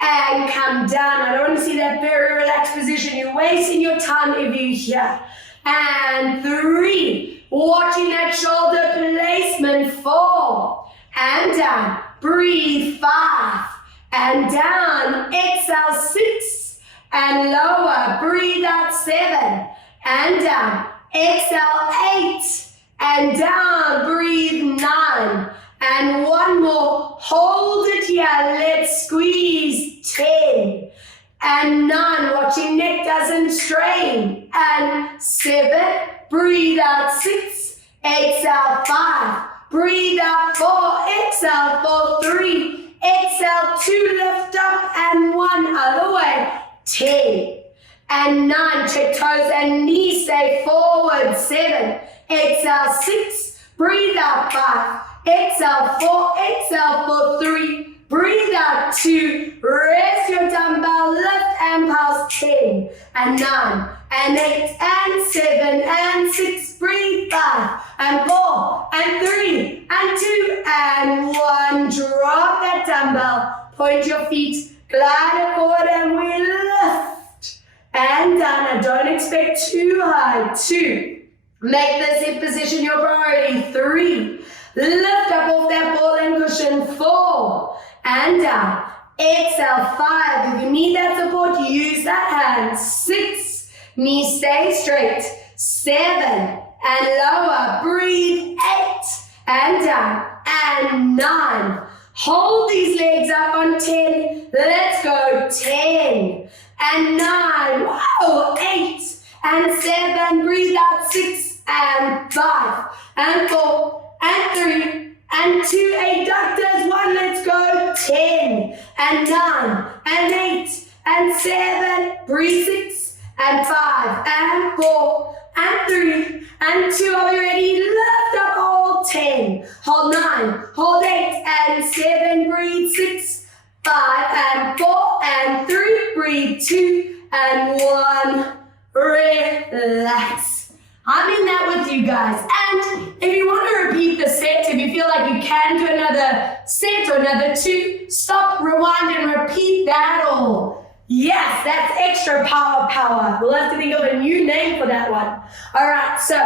and come down. I don't want to see that very relaxed position. You're wasting your time if you're here. And 3, watching that shoulder placement. 4 and down. Breathe. 5 and down. Exhale. 6 and lower. Breathe out. 7 and down. Exhale. 8 and down. Breathe. 9 and 1 more. Hold it here. Let's squeeze. 10 and 9. Watching neck doesn't strain. And 7. Breathe out. 6. Exhale. 5. Breathe out. 4. Exhale for 3. Exhale. 2. Lift up and 1 other way. 10 and 9. Check toes and knees. Stay forward. 7. Exhale. 6. Breathe out. 5. Exhale. 4. Exhale for 3. Breathe out. 2. Rest your dumbbell. Lift and pulse. 10 and 9 and 8 and 7 and 6. Breathe. 5 and 4 and 3 and 2 and 1. Drop that dumbbell. Point your feet. Glide it forward and we lift. And down. I don't expect too high. 2. Make this hip position your priority. 3. Lift up off that ball and cushion. 4 and down. Exhale. 5. If you need that support, use that hand. 6. Knees stay straight. 7 and lower. Breathe. 8 and down. And 9. Hold these legs up on 10. Let's go. 10 and 9. Wow. 8 and 7. Breathe out. 6 and 5 and 4 and 3 and 2. Adductors. 1. Let's go. 10 and 9 and 8 and 7. Breathe. 6 and 5 and 4 and 3 and 2. Are we ready? Lift up. Hold 10. Hold 9. Hold 8 and 7. Breathe. 6, 5 and 4 and 3. Breathe. 2 and 1. Relax. I'm in that with you guys. And if you want to repeat the set, if you feel like you can do another set or another 2, stop, rewind, and repeat that all. Yes, that's extra power. We'll have to think of a new name for that one. All right, so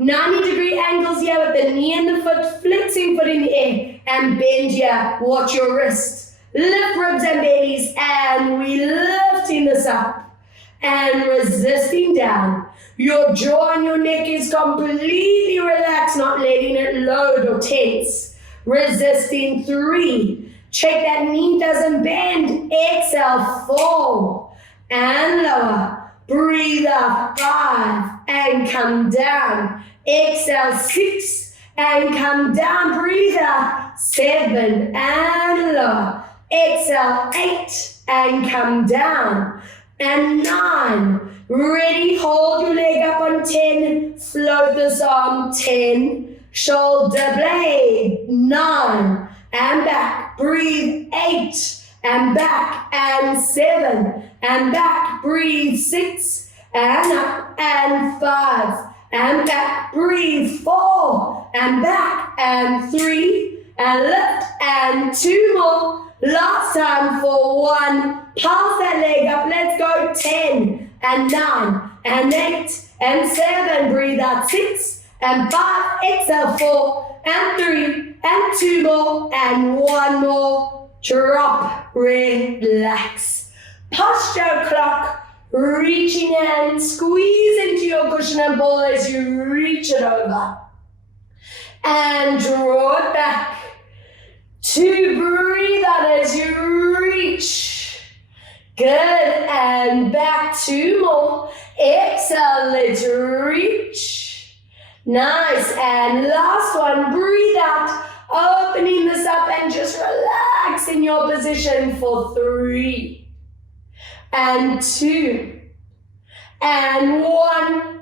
90-degree angles here with the knee and the foot foot in the air and bend here. Watch your wrist. Lift ribs and bellies, and we lifting this up and resisting down. Your jaw and your neck is completely relaxed, not letting it load or tense. Resisting 3. Check that knee doesn't bend. Exhale, 4 and lower. Breathe up, 5 and come down. Exhale, 6 and come down. Breathe up, 7 and lower. Exhale, 8 and come down. And 9. Ready, hold your leg up on 10. Float this arm, 10. Shoulder blade, 9. And back, breathe, 8. And back, and 7. And back, breathe, 6. And up, and 5. And back, breathe, 4. And back, and 3. And lift, and 2 more. Last time for 1. Pulse that leg up. Let's go. 10 and 9 and 8 and 7. Breathe out. 6 and 5. Exhale. 4 and 3 and 2 more and 1 more. Drop. Relax. Posture clock. Reaching and squeeze into your cushion and ball as you reach it over. And draw it back. 2, breathe out as you reach. Good, and back 2 more. Exhale, let's reach. Nice, and last one, breathe out, opening this up and just relax in your position for 3, and 2, and 1.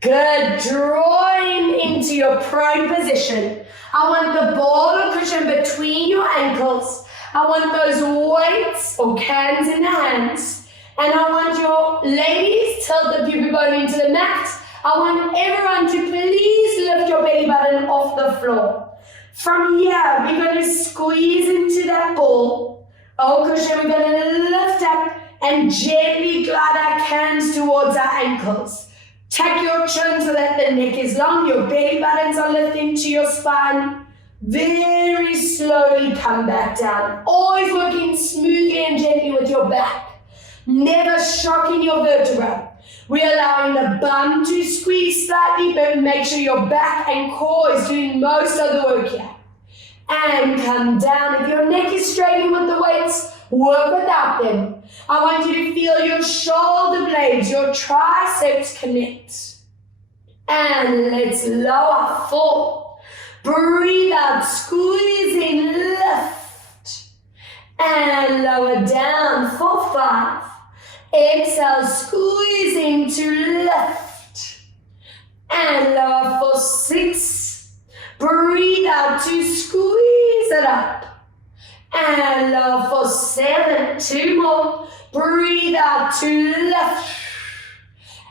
Good, drawing into your prone position. I want the ball or cushion between your ankles. I want those weights or cans in the hands. And I want your ladies, tilt the pubic bone into the mat. I want everyone to please lift your belly button off the floor. From here, we're going to squeeze into that ball or cushion. We're going to lift up and gently glide our hands towards our ankles. Tuck your chin so that the neck is long. Your belly buttons are lifting to your spine. Very slowly come back down. Always working smoothly and gently with your back. Never shocking your vertebra. We're allowing the bum to squeeze slightly, but make sure your back and core is doing most of the work here. And come down. If your neck is straining with the weights, work without them. I want you to feel your shoulder blades, your triceps connect. And let's lower, 4. Breathe out, squeezing, lift. And lower down for 5. Exhale, squeezing to lift. And lower for 6. Breathe out to squeeze it up. And lower for 7. 2 more. Breathe out to lift.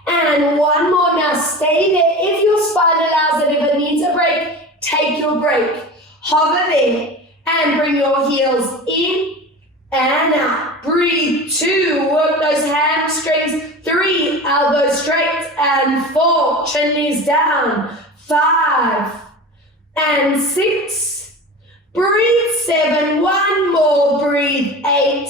And 1 more. Now stay there. If your spine allows it, if it needs a break, take your break. Hover there and bring your heels in and out. Breathe. 2. Work those hamstrings. 3. Elbows straight. And 4. Chin is down. 5. And 6. Breathe. 7. 1 more. Breathe. 8.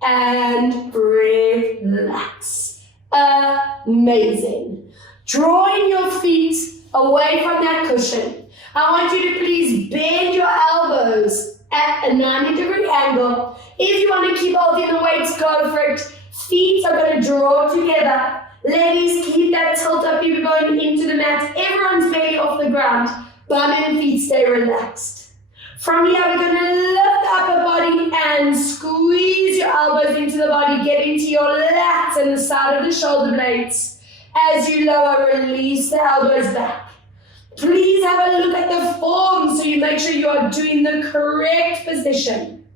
And relax. Amazing. Drawing your feet away from that cushion. I want you to please bend your elbows at a 90-degree angle. If you want to keep holding the weights, go for it. Feet are going to draw together. Ladies, keep that tilt up, you're going into the mat. Everyone's belly off the ground. Bum and feet stay relaxed. From here, we're going to lift the upper body and squeeze your elbows into the body. Get into your lats and the side of the shoulder blades. As you lower, release the elbows back. Please have a look at the form so you make sure you are doing the correct position.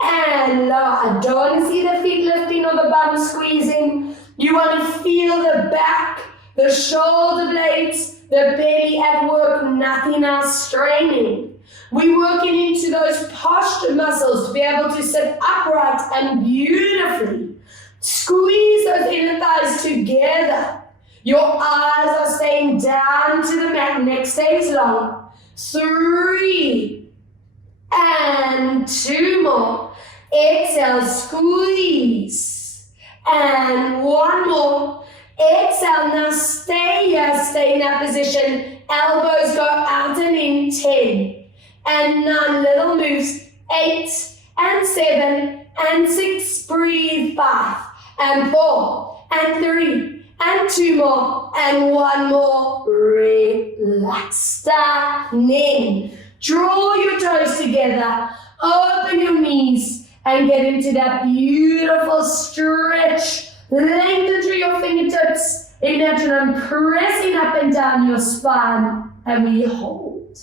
And lower. I don't want to see the feet lifting or the bum squeezing. You want to feel the back, the shoulder blades, the belly at work, nothing else straining. We're working into those posture muscles to be able to sit upright and beautifully. Squeeze those inner thighs together. Your eyes are staying down to the mat. Neck stays long. 3, And 2 more. Exhale, squeeze. And 1 more. Exhale, now stay here, stay in that position. Elbows go out and in, 10. And 9 little moves, 8 and 7 and 6, breathe, 5 and 4 and 3 and 2 more and 1 more, relax, standing. Draw your toes together, open your knees and get into that beautiful stretch. Lengthen through your fingertips. Imagine I'm pressing up and down your spine and we hold.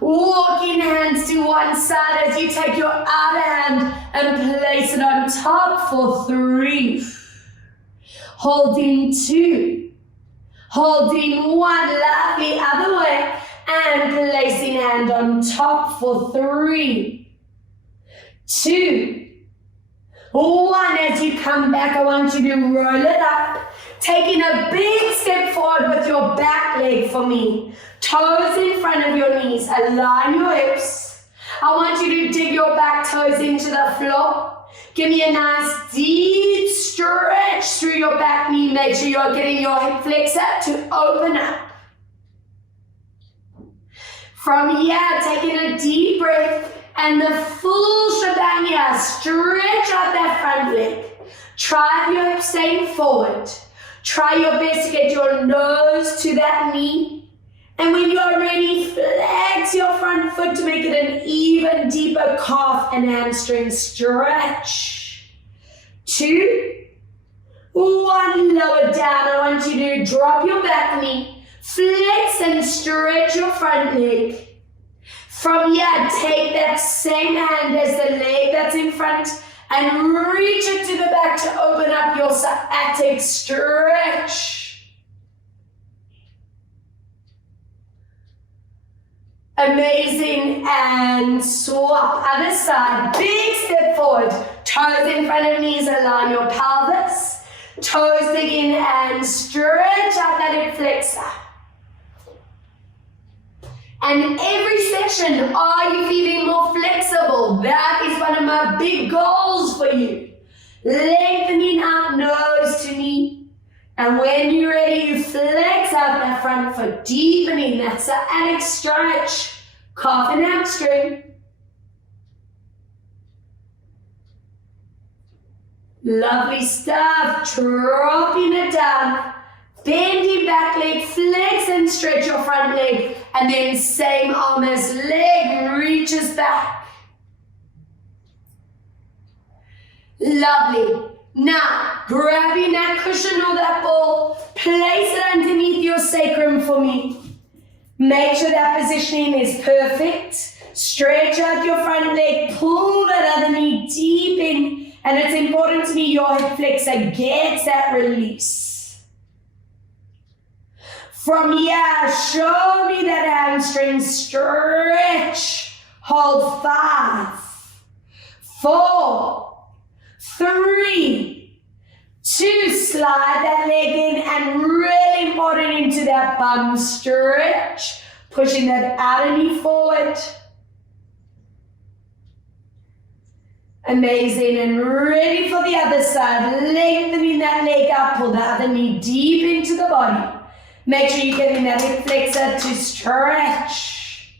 Walking hands to one side as you take your other hand and place it on top for 3. Holding 2. Holding 1, lovely, other way. And placing hand on top for 3. 2. 1, as you come back, I want you to roll it up. Taking a big step forward with your back leg for me. Toes in front of your knees, align your hips. I want you to dig your back toes into the floor. Give me a nice deep stretch through your back knee. Make sure you're getting your hip flexor to open up. From here, taking a deep breath and the full shebang here. Stretch out that front leg. Try your hips staying forward. Try your best to get your nose to that knee. And when you are ready, flex your front foot to make it an even deeper calf and hamstring stretch. 2, 1, lower down. I want you to drop your back knee, flex and stretch your front leg. From here, take that same hand as the leg that's in front and reach it to the back to open up your sciatic stretch. Amazing, and swap, other side, big step forward, toes in front of knees, align your pelvis, toes dig in and stretch out that hip flexor. And every session, are you feeling more flexible? That is one of my big goals for you. Lengthening out nose to knee. And when you're ready, you flex out that front foot, deepening that sciatic stretch, calf and hamstring. Lovely stuff. Dropping it down. Bending back leg, flex and stretch your front leg. And then same arm as leg reaches back. Lovely. Now, grabbing that cushion or that ball, place it underneath your sacrum for me. Make sure that positioning is perfect. Stretch out your front leg, pull that other knee deep in, and it's important to me your hip flexor gets that release. From here, show me that hamstring stretch. Hold 5, 4, 3, 2, slide that leg in and really important into that bum stretch, pushing that outer knee forward. Amazing, and ready for the other side, lengthening that leg up, pull the other knee deep into the body. Make sure you're getting that hip flexor to stretch.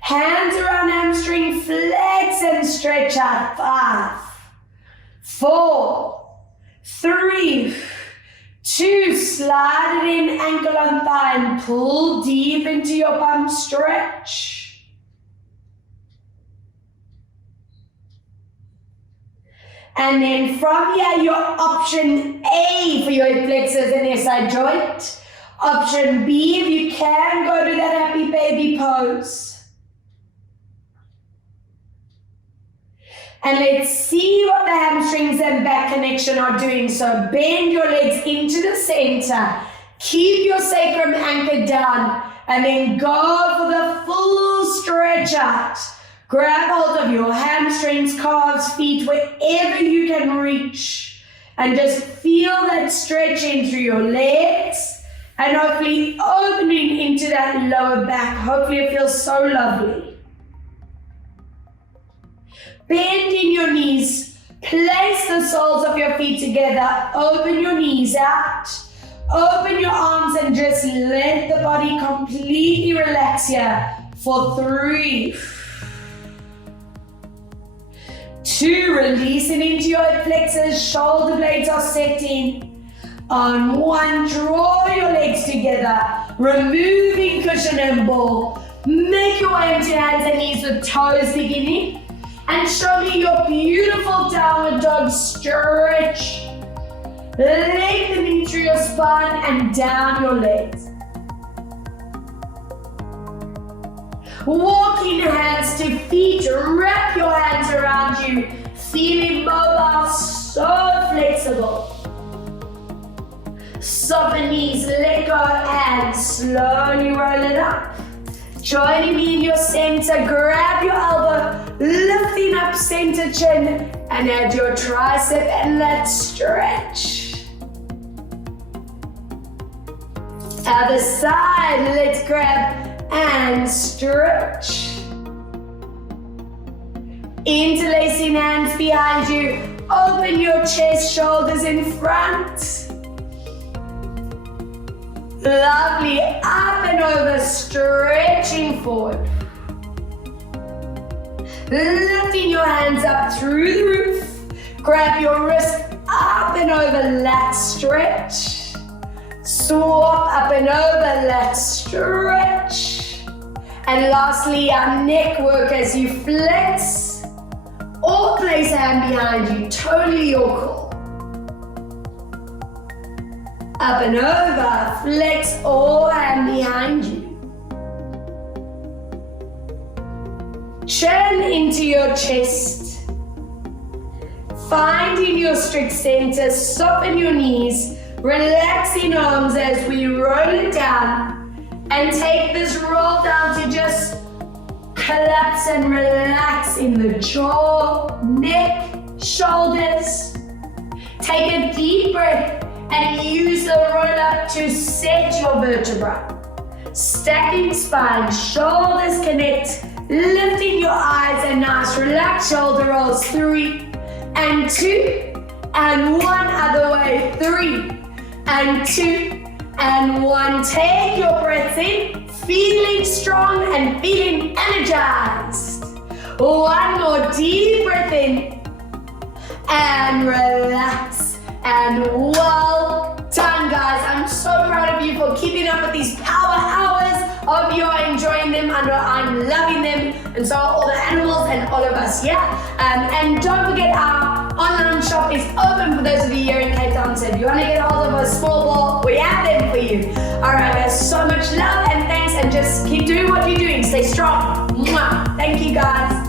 Hands around hamstring, flex and stretch out. 5, 4, 3, 2, slide it in, ankle on thigh, and pull deep into your bum stretch. And then from here, your option A for your hip flexors and SI joint. Option B, if you can, go to that happy baby pose. And let's see what the hamstrings and back connection are doing. So bend your legs into the center. Keep your sacrum anchored down. And then go for the full stretch out. Grab hold of your hamstrings, calves, feet, wherever you can reach. And just feel that stretching through your legs And hopefully opening into that lower back. Hopefully it feels so lovely. Bend in your knees. Place the soles of your feet together. Open your knees out. Open your arms and just let the body completely relax here for 3, 2, releasing into your hip flexors, shoulder blades are setting. On 1, draw your legs together, removing cushion and ball. Make your way into hands and knees with toes beginning. And show me your beautiful downward dog stretch. Lengthening through your spine and down your legs. Walking hands to feet, wrap your hands around you, feeling mobile, so flexible. Soften knees, let go and slowly roll it up. Joining me in your center, grab your elbow, lifting up center chin, and add your tricep and let's stretch. Other side, let's grab and stretch. Interlacing hands behind you, open your chest, shoulders in front. Lovely, up and over, stretching forward. Lifting your hands up through the roof. Grab your wrist up and over, lat stretch. Swap up and over, lat stretch. And lastly, our neck work as you flex or place a hand behind you, totally your call. Up and over, flex or hand behind you. Chin into your chest. Finding your strict center, soften your knees, relaxing arms as we roll it down. And take this roll down to just collapse and relax in the jaw, neck, shoulders. Take a deep breath and use the roll up to set your vertebra. Stacking spine, shoulders connect, lifting your eyes and nice relaxed shoulder rolls. 3 and 2 and 1 other way. 3 and 2 and 1. Take your breath in, feeling strong and feeling energized. 1 more deep breath in and relax. And well done, guys. I'm so proud of you for keeping up with these power hours. Hope you are enjoying them. I know I'm loving them, and so are all the animals and all of us, yeah? And don't forget, our online shop is open for those of you here in Cape Town. So if you want to get a hold of a small ball, we have them for you. All right, guys, so much love and thanks, and just keep doing what you're doing. Stay strong. Mwah. Thank you, guys.